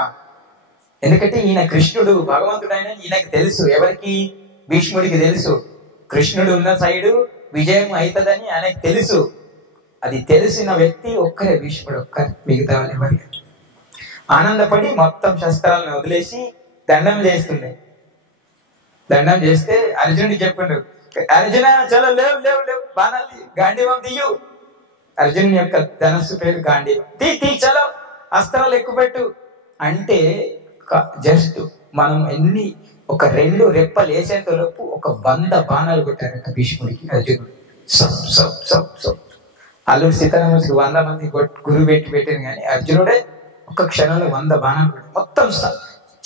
ఎందుకంటే ఈయన కృష్ణుడు భగవంతుడైన ఈయనకి తెలుసు. ఎవరికి? భీష్ముడికి తెలుసు కృష్ణుడు ఉన్న సైడు విజయం అవుతుందని ఆయనకు తెలుసు. అది తెలిసిన వ్యక్తి ఒక్కరే, భీష్ముడు ఒక్కరే, మిగతా వాళ్ళు ఎవరికి. ఆనందపడి మొత్తం శస్త్రాలను వదిలేసి దండం చేస్తుండే. దండం చేస్తే అర్జునుడికి చెప్పిండు, అర్జున చలో లేవు లేవు లేవు బాణాలు గాంధీవం తీయు. అర్జునుని యొక్క ధనస్సు పేరు గాంధీవం. తీ చలో అస్త్రాలు ఎక్కువ పెట్టు అంటే జస్ట్ మనం ఒక 2 రెప్పలు వేసేంతలోపు ఒక 100 బాణాలు కొట్టారట భీష్ముడికి అర్జునుడు. సబ్ సబ్ సబ్ సబ్ అల్లుడు సీతారాముడికి 100 మంది గురు పెట్టారు కానీ అర్జునుడే ఒక క్షణంలో 100 బాణాలు పెట్టి మొత్తం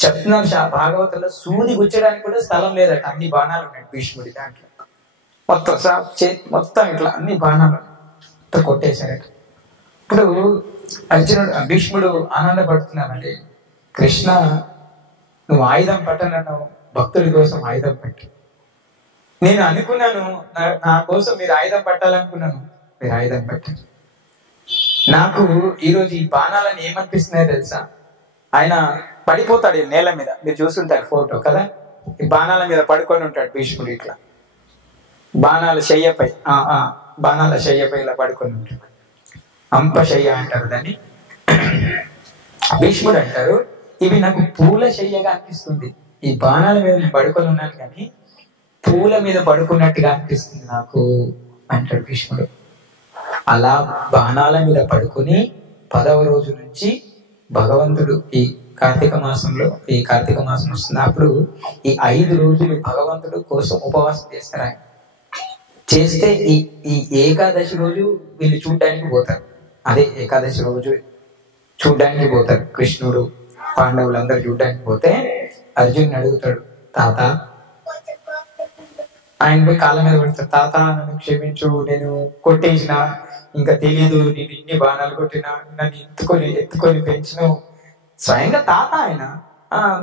చెప్తున్నారు భాగవతంలో సూది గుచ్చడానికి కూడా స్థలం లేదట, అన్ని బాణాలు ఉన్నాయి భీష్ముడి దాంట్లో. మొత్తం ఇట్లా అన్ని బాణాలు కొట్టేశారట. ఇప్పుడు భీష్ముడు ఆనందపడుతున్నానండి, కృష్ణ నువ్వు ఆయుధం పట్టనన్నావు, భక్తుడి కోసం ఆయుధం పట్టి. నేను అనుకున్నాను నా కోసం మీరు ఆయుధం పట్టాలనుకున్నాను, మీరు ఆయుధం పట్టారు. నాకు ఈరోజు ఈ బాణాలని ఏమనిపిస్తున్నాయో తెలుసా? ఆయన పడిపోతాడు ఈ నేల మీద, మీరు చూస్తుంటారు ఫోటో కదా, ఈ బాణాల మీద పడుకొని ఉంటాడు భీష్ముడు. ఇట్లా బాణాల శయ్యపై ఇలా పడుకొని ఉంటాడు. అంపశయ్య అంటారు దాన్ని. భీష్ముడు అంటారు, ఇవి నాకు పూల శయ్యగా అనిపిస్తుంది. ఈ బాణాల మీద నేను పడుకొని ఉన్నాను కానీ పూల మీద పడుకున్నట్టుగా అనిపిస్తుంది నాకు అంటాడు భీష్ముడు. అలా బాణాల మీద పడుకుని 10వ రోజు నుంచి భగవంతుడు ఈ కార్తీక మాసం వస్తుంది. అప్పుడు ఈ 5 రోజులు భగవంతుడు కోసం ఉపవాసం చేస్తారు. ఆయన చేస్తే ఈ ఏకాదశి రోజు వీళ్ళు చూడ్డానికి పోతారు. అదే ఏకాదశి రోజు చూడ్డానికి పోతారు. కృష్ణుడు పాండవులందరూ చూడ్డానికి పోతే అర్జునుని అడుగుతాడు, తాత, ఆయన పోయి కాళ్ళ మీద పడతాడు, తాత నన్ను క్షమించు, నేను కొట్టేసిన, ఇంకా తెలీదు, నేను ఇన్ని బాణాలు కొట్టినా, నన్ను ఎత్తుకొని పెంచినావు, స్వయంగా తాత ఆయన,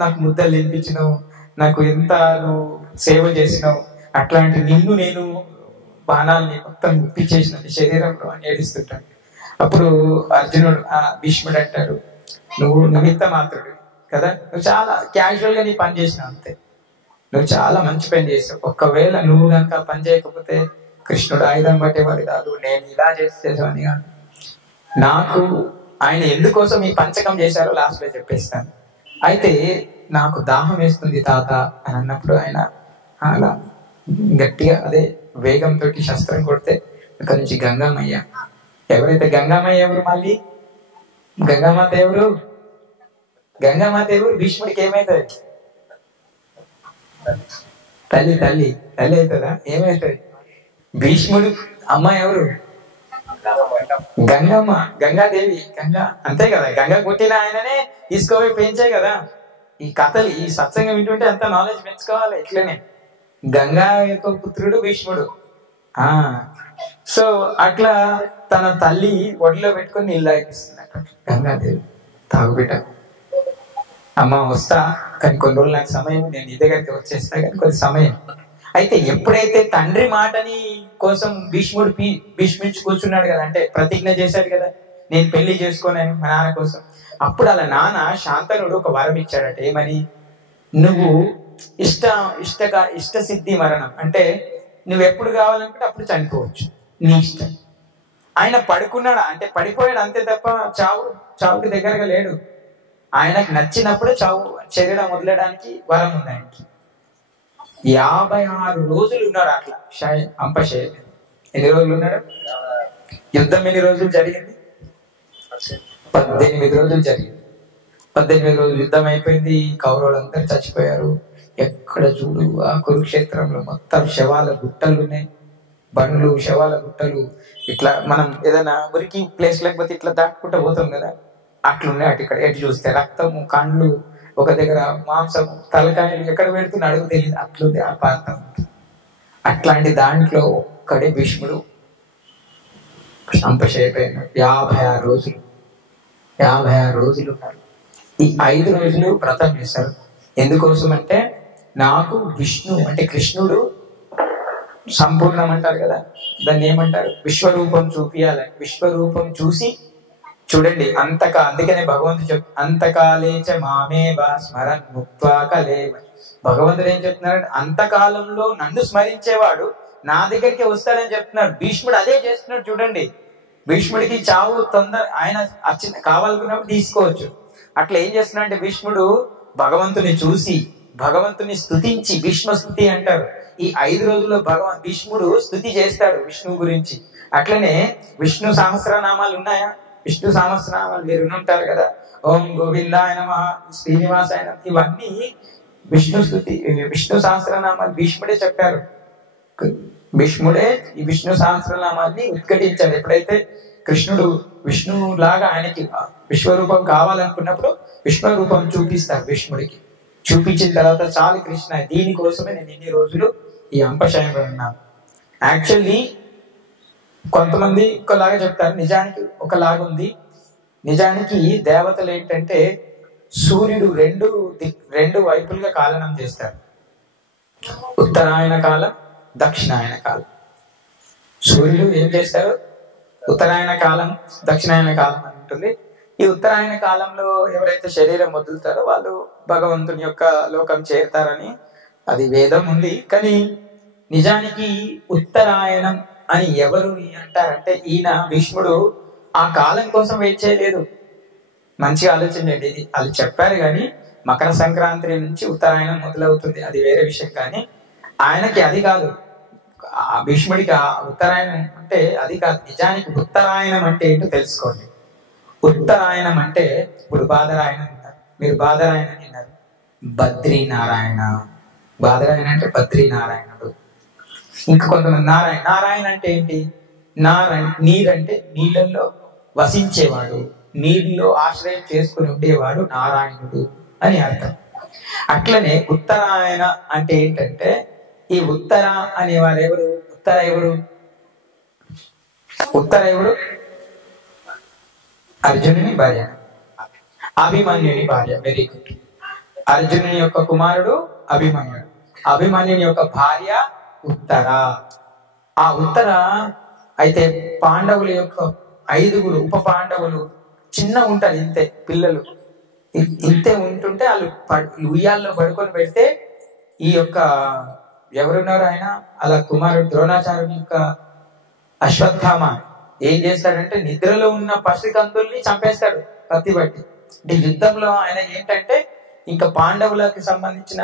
నాకు ముద్దలు తినిపించినావు, నాకు ఎంత నువ్వు సేవ చేసినావు, అట్లాంటి నిన్ను నేను బాణాలని మొత్తం గుప్పించేసిన శరీరంలో అని ఏడుస్తుంటాడు. అప్పుడు భీష్ముడు అంటారు, నువ్వు నిమిత్త మాత్రుడు కదా, నువ్వు చాలా క్యాజువల్ గా నీ పని చేసినావు అంతే, నువ్వు చాలా మంచి పని చేసావు. ఒకవేళ నువ్వు కనుక పని చేయకపోతే కృష్ణుడు ఆయుధం పట్టేవాడు కాదు, నేను ఇలా చేసేవాడిని కాదు. నాకు ఆయన ఎందుకోసం ఈ పంచకం చేశారో లాస్ట్ లో చెప్పేస్తాను. అయితే నాకు దాహం వేస్తుంది తాత అని అన్నప్పుడు ఆయన అలా గట్టిగా అదే వేగంతో శస్త్రం కొడితే ఇక్కడ నుంచి గంగామయ్య, ఎవరైతే గంగామయ్య ఎవరు, మళ్ళీ గంగామాత ఎవరు? భీష్ముడికి ఏమైతుంది? తల్లి అవుతుందా? ఏమవుతుంది? భీష్ముడు అమ్మ ఎవరు? గంగమ్మ, గంగాదేవి, అంతే కదా. గంగా కొట్టిన ఆయననే తీసుకోపోయి పెంచే కదా. ఈ కథలు, ఈ సత్సంగం వింటుంటే అంత నాలెడ్జ్ పెంచుకోవాలి. ఇట్లనే గంగా యొక్క పుత్రుడు భీష్ముడు. సో అట్లా తన తల్లి ఒడిలో పెట్టుకొని నీళ్ళు తాగిపిస్తున్నట్టు గంగాదేవి, తాగుబిడ్డ, అమ్మ వస్తా కానీ కొన్ని రోజులు నాకు సమయం, నేను నీ దగ్గరికి వచ్చేస్తా కానీ కొంచెం సమయం. అయితే ఎప్పుడైతే తండ్రి మాటని కోసం భీష్మించి కూర్చున్నాడు కదా, అంటే ప్రతిజ్ఞ చేశాడు కదా, నేను పెళ్లి చేసుకోనని మా నాన్న కోసం. అప్పుడు అలా నాన్న శాంతనుడు ఒక వరం ఇచ్చాడట. ఏమని? నువ్వు ఇష్ట సిద్ధి మరణం, అంటే నువ్వు ఎప్పుడు కావాలనుకుంటే అప్పుడు చనిపోవచ్చు, నీ ఇష్టం. ఆయన పడుకున్నాడు అంటే పడిపోయాడు అంతే తప్ప చావుకి దగ్గరగా లేడు. ఆయనకు నచ్చినప్పుడే శరీరం వదిలేయడానికి వరం ఉంది ఆయనకి. 56 రోజులు ఉన్నాడు అట్లా అంపశయ. ఎన్ని రోజులు ఉన్నాడు? యుద్ధం ఎన్ని రోజులు జరిగింది? 18 రోజులు జరిగింది. 18 రోజులు యుద్ధం అయిపోయింది. కౌరవులందరూ చచ్చిపోయారు. ఎక్కడ చూడు ఆ కురుక్షేత్రంలో మొత్తం శవాల గుట్టలు ఉన్నాయి, బండ్లు, శవాల గుట్టలు. ఇట్లా మనం ఏదైనా మురికి ప్లేస్ లేకపోతే ఇట్లా దాటుకుంటూ పోతాం కదా, అట్లున్నాయి. ఇక్కడ ఎటు చూస్తే రక్తము, కండ్లు, ఒక దగ్గర మాంసము, తలకాయలు, ఎక్కడ పెడుతున్న అడుగు తెలియదు, అట్లుంది ఆ ప్రాంతం. అట్లాంటి దాంట్లో ఒక్కడే భీష్ముడు అంపశయపోయిన 56 రోజులు. 56 రోజులు ఉన్నారు. ఈ 5 రోజులు వ్రతం చేశారు. ఎందుకోసం అంటే నాకు విష్ణు అంటే కృష్ణుడు సంపూర్ణం అంటారు కదా, దాన్ని ఏమంటారు? విశ్వరూపం చూపియాలని. విశ్వరూపం చూసి చూడండి, అందుకనే భగవంతుడు అంతకాలేచ మామేవ స్మరన్ ముక్త్వా కలేవ. భగవంతుడు ఏం చెప్తున్నాడు? అంతకాలంలో నన్ను స్మరించేవాడు నా దగ్గరికి వస్తాడని చెప్తున్నాడు. భీష్ముడు అదే చేస్తున్నాడు. చూడండి, భీష్ముడికి చావు తొందర, ఆయన కావాలనుకున్నప్పుడు తీసుకోవచ్చు. అట్లా ఏం చేస్తున్నాడు అంటే భీష్ముడు భగవంతుని చూసి భగవంతుని స్తుతించి, భీష్మ స్తుతి అంటారు. ఈ 5 రోజుల్లో భీష్ముడు స్తుతి చేస్తాడు విష్ణువు గురించి. అట్లనే విష్ణు సహస్రనామాలు ఉన్నాయా? విష్ణు సహస్రనామాలు మీరు వినుంటారు కదా. ఓం గోవిందాయ నమః, శ్రీనివాసాయ నమః, ఇవన్నీ విష్ణు స్తుతి, విష్ణు సహస్రనామాలు భీష్ముడే చెప్పారు. భీష్ముడే ఈ విష్ణు సహస్రనామాన్ని ఉద్ఘటించారు. ఎప్పుడైతే కృష్ణుడు విష్ణువు లాగా ఆయనకి విశ్వరూపం కావాలనుకున్నప్పుడు విశ్వరూపం చూపిస్తారు భీష్ముడికి. చూపించిన తర్వాత చాలు కృష్ణ, దీనికోసమే నేను ఇన్ని రోజులు ఈ అంపశయంలో ఉన్నాను. యాక్చువల్లీ కొంతమంది ఒకలాగా చెప్తారు, నిజానికి ఒకలాగా ఉంది. నిజానికి దేవతలు ఏంటంటే సూర్యుడు రెండు వైపులుగా కాలనం చేస్తారు. ఉత్తరాయణ కాలం, దక్షిణాయన కాలం. సూర్యుడు ఏం చేస్తారు? ఉత్తరాయణ కాలం, దక్షిణాయన కాలం అని ఉంటుంది. ఈ ఉత్తరాయణ కాలంలో ఎవరైతే శరీరం వదులుతారో వాళ్ళు భగవంతుని యొక్క లోకం చేరుతారని అది వేదం ఉంది. కానీ నిజానికి ఉత్తరాయణం అని ఎవరు అంటారంటే ఈయన భీష్ముడు ఆ కాలం కోసం వెయిట్ చేయలేదు. మంచిగా ఆలోచించండి, ఇది అది చెప్పారు. కానీ మకర సంక్రాంతి నుంచి ఉత్తరాయణం మొదలవుతుంది, అది వేరే విషయం. కానీ ఆయనకి అది కాదు, భీష్ముడికి ఉత్తరాయణం అంటే అది కాదు. నిజానికి ఉత్తరాయణం అంటే ఏంటో తెలుసుకోండి. ఉత్తరాయణం అంటే ఇప్పుడు బాదరాయణం అంటారు, మీరు బాదరాయణ విన్నారు. బద్రీనారాయణ, బాదరాయణ అంటే బద్రీనారాయణుడు. ఇంకా కొంతమంది నారాయణ అంటే ఏంటి? నీరంటే నీళ్ళల్లో వసించేవాడు, నీళ్ళలో ఆశ్రయం చేసుకుని ఉండేవాడు నారాయణుడు అని అర్థం. అట్లనే ఉత్తరాయణ అంటే ఏంటంటే ఈ ఉత్తర అనేవారు ఎవరు? ఉత్తర ఎవరు? అర్జునుని భార్య, అభిమన్యుని భార్య. Very good. అర్జునుని యొక్క కుమారుడు అభిమన్యుడు, అభిమన్యుని యొక్క భార్య ఉత్తర. ఆ ఉత్తర అయితే పాండవుల యొక్క 5 ఉప పాండవులు చిన్న ఉంటారు, ఇంతే పిల్లలు, ఇంతే ఉంటుంటే వాళ్ళు ఉయ్యాల్లో పడుకొని పెడితే ఈ యొక్క ఎవరున్నారు ఆయన అలా కుమారుడు ద్రోణాచార్యుని యొక్క అశ్వత్థామ ఏం చేస్తాడంటే నిద్రలో ఉన్న పసికందుల్ని చంపేస్తాడు కత్తి బట్టి. అంటే యుద్ధంలో ఆయన ఏంటంటే ఇంకా పాండవులకి సంబంధించిన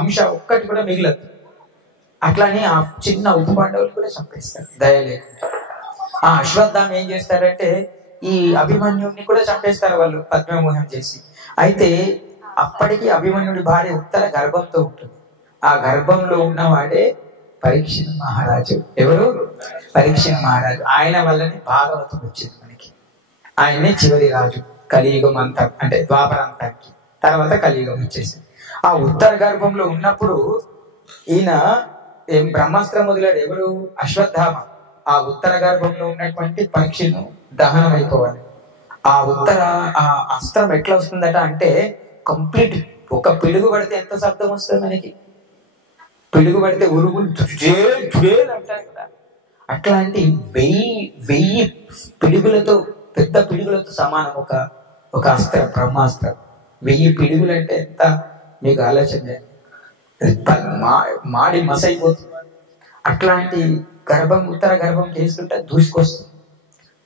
అంశం ఒక్కటి కూడా మిగిలదు. అట్లానే ఆ చిన్న ఉప పాండవులు కూడా చంపేస్తాడు దయ లేకుండా. ఆ అశ్వత్థామ ఏం చేస్తాడంటే ఈ అభిమన్యుడిని కూడా చంపేస్తారు వాళ్ళు పద్మమోహం చేసి. అయితే అప్పటికి అభిమన్యుడి భార్య ఉత్తర గర్భంతో ఉంటుంది. ఆ గర్భంలో ఉన్నవాడే పరీక్షిత్ మహారాజు. ఎవరు? పరీక్షిత్ మహారాజు. ఆయన వల్లనే భాగవతం వచ్చింది మనకి. ఆయనే చివరి రాజు కలియుగం అంతా, అంటే ద్వాపరాంతానికి తర్వాత కలియుగం వచ్చేసింది. ఆ ఉత్తర గర్భంలో ఉన్నప్పుడు ఈయన బ్రహ్మాస్త్రం వదిలాడు. ఎవరు? అశ్వత్థామ. ఆ ఉత్తర గర్భంలో ఉన్నటువంటి పరీక్షను దహనం అయిపోవాలి. ఆ అస్త్రం ఎట్లా వస్తుందట అంటే కంప్లీట్ ఒక పిడుగు పడితే ఎంత శబ్దం వస్తుంది మనకి? పిడుగు పడితే ఉరుగులు అంటారు కదా, అట్లాంటి 1000 పిడుగులతో, పెద్ద పిడుగులతో సమానం ఒక అస్త్రం, బ్రహ్మాస్త్రం. 1000 పిడుగులు అంటే ఎంత మీకు ఆలోచన, మాడి మసైపోతుంది. అట్లాంటి గర్భం, ఉత్తర గర్భం చేసుకుంటే దూసుకొస్తుంది.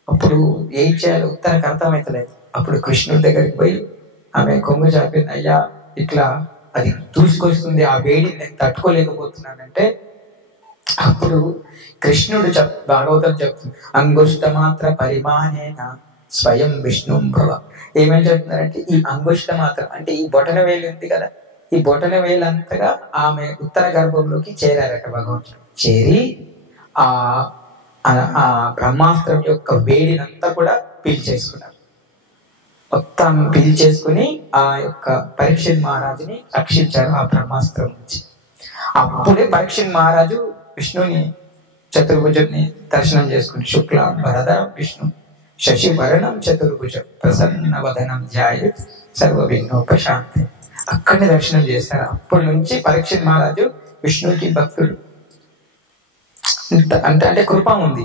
అప్పుడు ఏం చేయాలి ఉత్తరకు అర్థమవుతలేదు. అప్పుడు కృష్ణుడి దగ్గరికి పోయి ఆమె కొంగు చాపింది, అయ్యా ఇట్లా అది దూసుకొస్తుంది, ఆ వేడిని నేను తట్టుకోలేకపోతున్నానంటే అప్పుడు కృష్ణుడు భాగవతం చెప్తుంది, అంగుష్ట మాత్ర పరిమాణేన స్వయం విష్ణుం భవ. ఏమని చెప్తున్నారంటే ఈ అంగుష్ట మాత్రం అంటే ఈ బొటన వేలు ఉంది కదా, ఈ బొటన వేలంతగా ఆమె ఉత్తర గర్భంలోకి చేరారట భగవంతుడు. చేరి ఆ బ్రహ్మాస్త్రం యొక్క వేడినంతా కూడా పీల్చేసుకున్నారు. మొత్తం పీల్చేసుకుని ఆ యొక్క పరీక్షిత్ మహారాజుని రక్షించారు ఆ బ్రహ్మాస్త్రం నుంచి. అప్పుడే పరీక్షిత్ మహారాజు విష్ణుని చతుర్భుజుని దర్శనం చేసుకుని శుక్ల వరద విష్ణు శశివరణం చతుర్భుజం ప్రసన్న వదనం ధ్యాయేత్ సర్వ విఘ్నోపశాంతి, అక్కడిని దర్శనం చేస్తారు. అప్పటి నుంచి పరీక్షిత్ మహారాజు విష్ణుకి భక్తుడు. అంటే కృప ఉంది,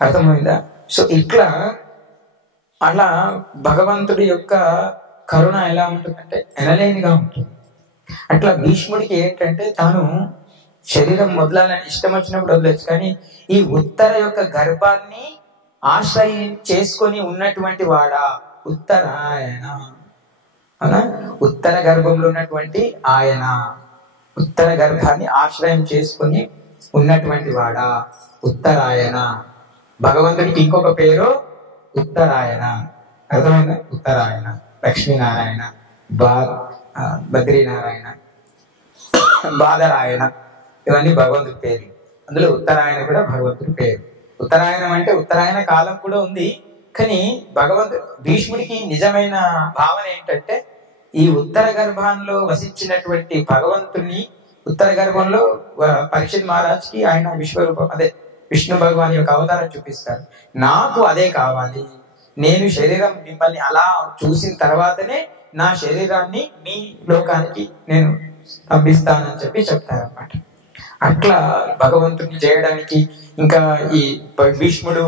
అర్థమైందా? సో ఇట్లా అలా భగవంతుడి యొక్క కరుణ ఎలా ఉంటుందంటే ఎనలేనిగా ఉంటుంది. అట్లా భీష్ముడికి ఏంటంటే తాను శరీరం వదలాలని ఇష్టం వచ్చినప్పుడు వదలచ్చు, కానీ ఈ ఉత్తర యొక్క గర్భాన్ని ఆశ్రయం చేసుకొని ఉన్నటువంటి వాడా ఉత్తరాయణ. అవునా? ఉత్తర గర్భంలో ఉన్నటువంటి ఆయన, ఉత్తర గర్భాన్ని ఆశ్రయం చేసుకొని ఉన్నటువంటి వాడా ఉత్తరాయణ. భగవంతుడికి ఇంకొక పేరు ఉత్తరాయణ. అర్థమైందా? ఉత్తరాయణ, లక్ష్మీనారాయణ, బద్రీనారాయణ, బాదరాయణ, ఇవన్నీ భగవంతుడి పేరు. అందులో ఉత్తరాయణ కూడా భగవంతుడి పేరు. ఉత్తరాయణం అంటే ఉత్తరాయణ కాలం కూడా ఉంది, కానీ భీష్ముడికి నిజమైన భావన ఏంటంటే ఈ ఉత్తర గర్భంలో వసించినటువంటి భగవంతుని, ఉత్తర గర్భంలో పరీక్షిత్ మహారాజ్కి ఆయన విశ్వరూపం, అదే విష్ణు భగవాన్ యొక్క అవతారం చూపిస్తారు. నాకు అదే కావాలి, నేను శరీరం మిమ్మల్ని అలా చూసిన తర్వాతనే నా శరీరాన్ని మీ లోకానికి నేను పంపిస్తానని చెప్పి చెప్తారన్నమాట. అట్లా భగవంతుని చేయడానికి ఇంకా ఈ భీష్ముడు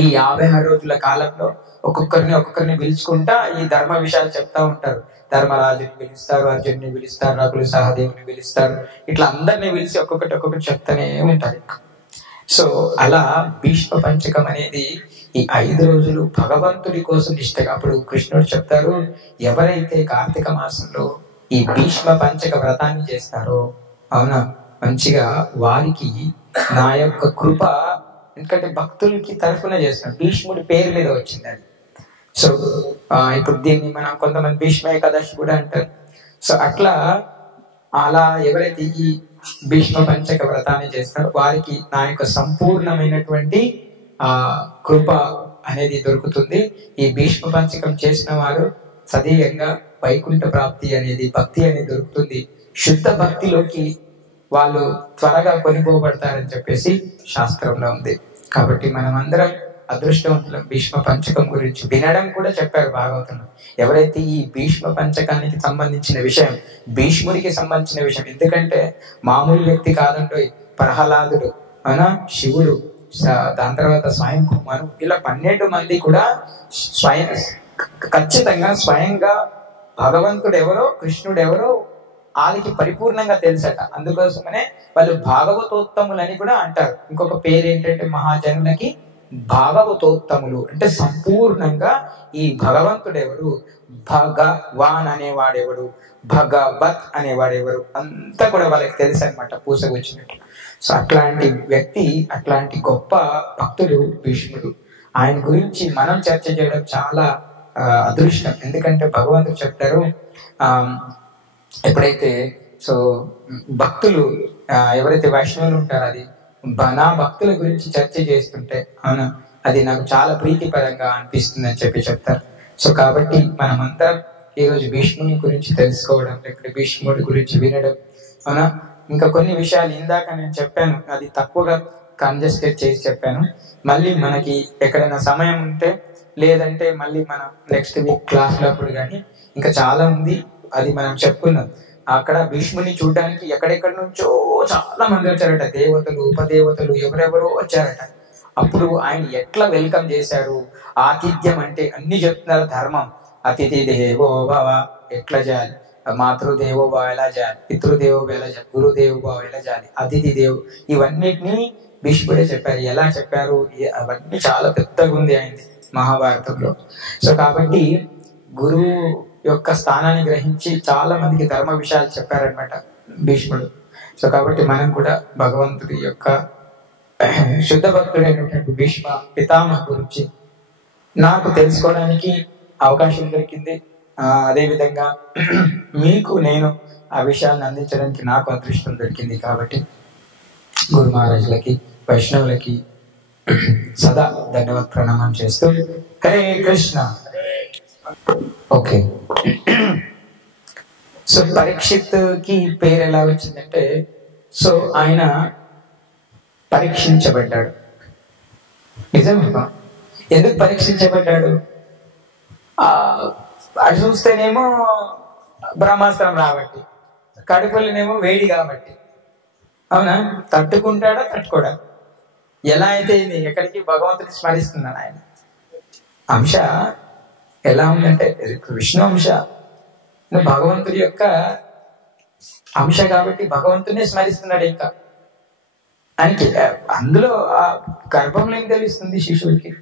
ఈ 56 రోజుల కాలంలో ఒక్కొక్కరిని పిలుచుకుంటా ఈ ధర్మ విషయాలు చెప్తా ఉంటారు. ధర్మరాజుని పిలుస్తారు, అర్జున్ని పిలుస్తారు, నకులు సహదేవుని పిలుస్తారు, ఇట్లా అందరినీ పిలిచి ఒక్కొక్కటి చెప్తానే ఉంటారు. సో అలా భీష్మ పంచకం అనేది ఈ 5 రోజులు భగవంతుడి కోసం నిష్టగా. అప్పుడు కృష్ణుడు చెప్తారు, ఎవరైతే కార్తీక మాసంలో ఈ భీష్మ పంచక వ్రతాన్ని చేస్తారో, అవునా, మంచిగా వారికి నా యొక్క కృప, ఎందుకంటే భక్తులకి తరఫున చేస్తున్నాడు, భీష్ముడి పేరు మీద వచ్చింది అది. సో ఇప్పుడు దీన్ని మనం కొంతమంది భీష్మ ఏకాదశి కూడా అంటారు. సో అలా ఎవరైతే ఈ భీష్మ పంచక వ్రతాన్ని చేస్తారో వారికి నా యొక్క సంపూర్ణమైనటువంటి కృప అనేది దొరుకుతుంది. ఈ భీష్మ పంచకం చేసిన వారు సదీయంగా వైకుంఠ ప్రాప్తి అనేది, భక్తి అనేది దొరుకుతుంది. శుద్ధ భక్తిలోకి వాళ్ళు త్వరగా కొనిపోబడతారని చెప్పేసి శాస్త్రంలో ఉంది. కాబట్టి మనం అందరం అదృష్టవంతులం. భీష్మ పంచకం గురించి వినడం కూడా చెప్పారు భాగవతంలో. ఎవరైతే ఈ భీష్మ పంచకానికి సంబంధించిన విషయం, భీష్ముడికి సంబంధించిన విషయం, ఎందుకంటే మామూలు వ్యక్తి కాదంటో, ప్రహ్లాదుడు, అవునా, శివుడు, దాని తర్వాత స్వయం కుమారు, ఇలా 12 మంది కూడా ఖచ్చితంగా స్వయంగా భగవంతుడు ఎవరో, కృష్ణుడు ఎవరో వాళ్ళకి పరిపూర్ణంగా తెలుసట. అందుకోసమనే వాళ్ళు భాగవతోత్తములని కూడా అంటారు. ఇంకొక పేరు ఏంటంటే మహాజనులకి భాగవతోత్తములు, అంటే సంపూర్ణంగా ఈ భగవంతుడు ఎవరు, భగవాన్ అనేవాడెవడు, భగవత్ అనేవాడెవరు, అంతా కూడా వాళ్ళకి తెలుసు అనమాట, పూసగొచ్చినట్టు. సో అట్లాంటి వ్యక్తి, అట్లాంటి గొప్ప భక్తుడు భీష్ముడు. ఆయన గురించి మనం చర్చ చేయడం చాలా అదృష్టం. ఎందుకంటే భగవంతుడు చెప్తారు, ఎప్పుడైతే సో భక్తులు ఎవరైతే వైష్ణవులు ఉంటారో, అది నా భక్తుల గురించి చర్చ చేస్తుంటే, అవును, అది నాకు చాలా ప్రీతిపరంగా అనిపిస్తుంది అని చెప్పి చెప్తారు. సో కాబట్టి మనమందరం ఈరోజు భీష్ముని గురించి తెలుసుకోవడం, లేకపోతే భీష్ముడి గురించి వినడం, అవునా. ఇంకా కొన్ని విషయాలు ఇందాక నేను చెప్పాను, అది తక్కువగా కంజెస్టెడ్ చేసి చెప్పాను. మళ్ళీ మనకి ఎక్కడైనా సమయం ఉంటే, లేదంటే మళ్ళీ మనం నెక్స్ట్ వీక్ క్లాస్లో అప్పుడు కానీ ఇంకా చాలా ఉంది, అది మనం చెప్పుకున్నాం. అక్కడ భీష్ముని చూడడానికి ఎక్కడెక్కడి నుంచో చాలా మంది వచ్చారట, దేవతలు, ఉపదేవతలు, ఎవరెవరో వచ్చారట. అప్పుడు ఆయన ఎట్లా వెల్కమ్ చేశారు, ఆతిథ్యం అంటే అన్ని చెప్తున్నారు. ధర్మం, అతిథి దేవో భవ ఎట్లా చేయాలి, మాతృదేవో భవ ఎలా చేయాలి, పితృదేవో ఎలా చేయాలి, గురుదేవో భవ ఎలా చేయాలి, అతిథి దేవు, ఇవన్నిటినీ భీష్ముడే చెప్పారు. ఎలా చెప్పారు అవన్నీ చాలా పెద్దగా ఉంది ఆయనది మహాభారతంలో. సో కాబట్టి గురువు యొక్క స్థానాన్ని గ్రహించి చాలా మందికి ధర్మ విషయాలు చెప్పారనమాట భీష్ముడు. సో కాబట్టి మనం కూడా భగవంతుడి యొక్క శుద్ధ భక్తుడైనటువంటి భీష్మ పితామహ గురించి నాకు తెలుసుకోవడానికి అవకాశం దొరికింది. అదేవిధంగా మీకు నేను ఆ విషయాన్ని అందించడానికి నాకు అదృష్టం దొరికింది. కాబట్టి గురు మహారాజులకి, వైష్ణవులకి సదా ధన్యవాద ప్రణామం చేస్తూ హరే కృష్ణ. ఓకే, సో పరీక్షిత్ కి పేరు ఎలా వచ్చిందంటే, సో ఆయన పరీక్షించబడ్డాడు. నిజమేమో. ఎందుకు పరీక్షించబడ్డాడు? అది చూస్తేనేమో బ్రహ్మాస్త్రం రాబట్టి, కడుపులనేమో వేడి కాబట్టి, అవునా, తట్టుకుంటాడా తట్టుకోడా? ఎలా అయితే ఇది ఎక్కడికి భగవంతుని స్మరిస్తున్నాడు ఆయన. అంశ ఎలా ఉందంటే విష్ణు అంశ, భగవంతుడి యొక్క అంశ కాబట్టి భగవంతుడినే స్మరిస్తున్నాడు. ఇంకా ఆయనకి అందులో ఆ గర్భంలో ఏం తెలుస్తుంది శిశువుడికి,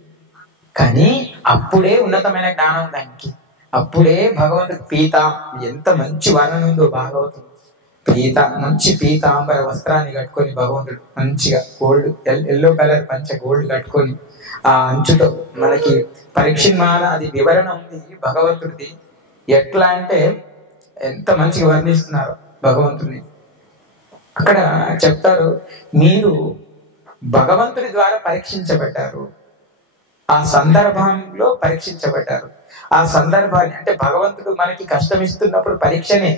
కానీ అప్పుడే ఉన్నతమైన జ్ఞానం దానికి. అప్పుడే భగవంతుడు పీత, ఎంత మంచి వర్ణన ఉందో భాగవతం. పీత, మంచి పీతాంబర వస్త్రాన్ని కట్టుకొని భగవంతుడు మంచిగా గోల్డ్, ఎల్లో కలర్ పంచ గోల్డ్ కట్టుకొని ఆ అంచుతో మనకి పరీక్షమాల అది వివరణ ఉంది భగవంతుడిది. ఎట్లా అంటే ఎంత మంచిగా వర్ణిస్తున్నారు భగవంతుడిని. అక్కడ చెప్తారు, మీరు భగవంతుడి ద్వారా పరీక్షించబడ్డారు, ఆ సందర్భంలో పరీక్షించబడ్డారు. ఆ సందర్భాన్ని అంటే భగవంతుడు మనకి కష్టం ఇస్తున్నప్పుడు పరీక్షనే.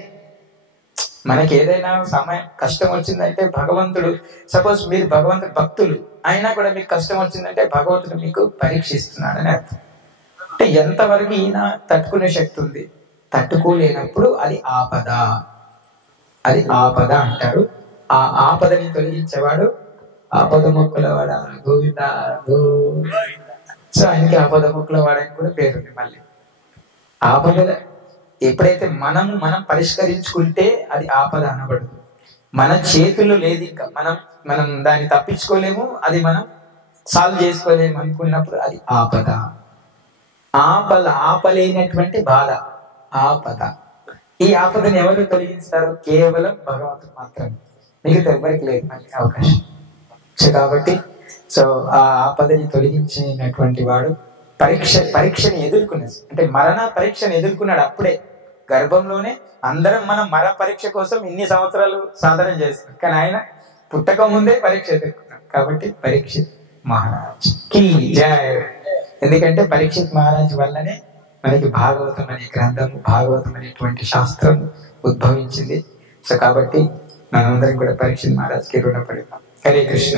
మనకి ఏదైనా సమయం కష్టం వచ్చిందంటే భగవంతుడు, సపోజ్ మీరు భగవంతుడు భక్తులు అయినా కూడా మీకు కష్టం వచ్చిందంటే భగవంతుడు మీకు పరీక్షిస్తున్నాడని అర్థం. అంటే ఎంతవరకు ఈయన తట్టుకునే శక్తి ఉంది, తట్టుకోలేనప్పుడు అది ఆపద, అది ఆపద అంటారు. ఆ ఆపదని తొలగించేవాడు ఆపద మొక్కల వాడ గోవింద గోవింద. సో ఆయనకి ఆపద మొక్కల వాడని కూడా పేరుంది. మళ్ళీ ఆపద ఎప్పుడైతే మనం పరిష్కరించుకుంటే అది ఆపద అనబడదు. మన చేతుల్లో లేదు, ఇంకా మనం దాన్ని తప్పించుకోలేము, అది మనం సాల్వ్ చేసుకోలేము అనుకున్నప్పుడు అది ఆపద. ఆపలేనటువంటి బాధ ఆపద. ఈ ఆపదని ఎవరు తొలగిస్తారు? కేవలం భగవంతుడు మాత్రమే, మిగతా ఎవరికి లేదు మళ్ళీ అవకాశం. సో కాబట్టి ఆ ఆపదని తొలగించినటువంటి వాడు పరీక్షని ఎదుర్కొనేది, అంటే మరణ పరీక్షను ఎదుర్కొన్నాడు. అప్పుడే గర్భంలోనే అందరం మనం మరణ పరీక్ష కోసం ఇన్ని సంవత్సరాలు సాధన చేస్తాం, కానీ ఆయన పుట్టక ముందే పరీక్ష ఎదుర్కొన్నాడు. కాబట్టి పరీక్షిత్ మహారాజ్ కి జయ. ఎందుకంటే పరీక్షిత్ మహారాజ్ వల్లనే మనకి భాగవతం అనే గ్రంథం, భాగవతం అనేటువంటి శాస్త్రం ఉద్భవించింది. సో కాబట్టి మనందరం కూడా పరీక్షిత్ మహారాజ్కి రుణపడతాం. హరే కృష్ణ.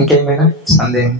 ఇంకేమైనా సందేహం?